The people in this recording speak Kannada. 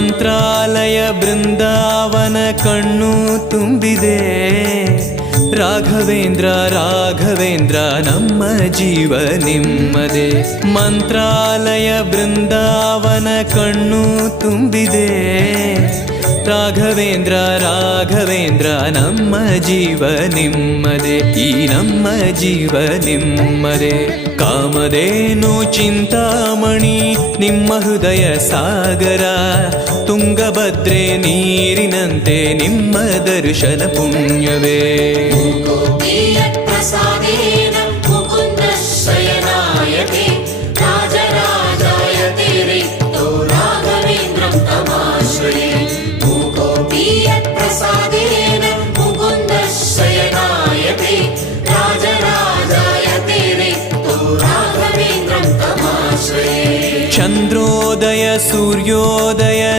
ಮಂತ್ರಾಲಯ ಬೃಂದಾವನ ಕಣ್ಣು ತುಂಬಿದೆ. ರಾಘವೇಂದ್ರ ರಾಘವೇಂದ್ರ ನಮ್ಮ ಜೀವ ನಿಮ್ಮದೇ. ಮಂತ್ರಾಲಯ ಬೃಂದಾವನ ಕಣ್ಣು ತುಂಬಿದೆ. ರಾಘವೇಂದ್ರ ರಾಘವೇಂದ್ರ ನಮ್ಮ ಜೀವ ನಿಮ್ಮದೇ. ಈ ನಮ್ಮ ಜೀವ ನಿಮ್ಮದೇ. ಕಾಮಧೇನು ಚಿಂತಾಮಣಿ ನಿಮ್ಮ ಹೃದಯ ಸಾಗರ. ತುಂಗಭದ್ರೆ ನೀರಿನಂತೆ ನಿಮ್ಮ ದರ್ಶನ ಪುಣ್ಯವೇ.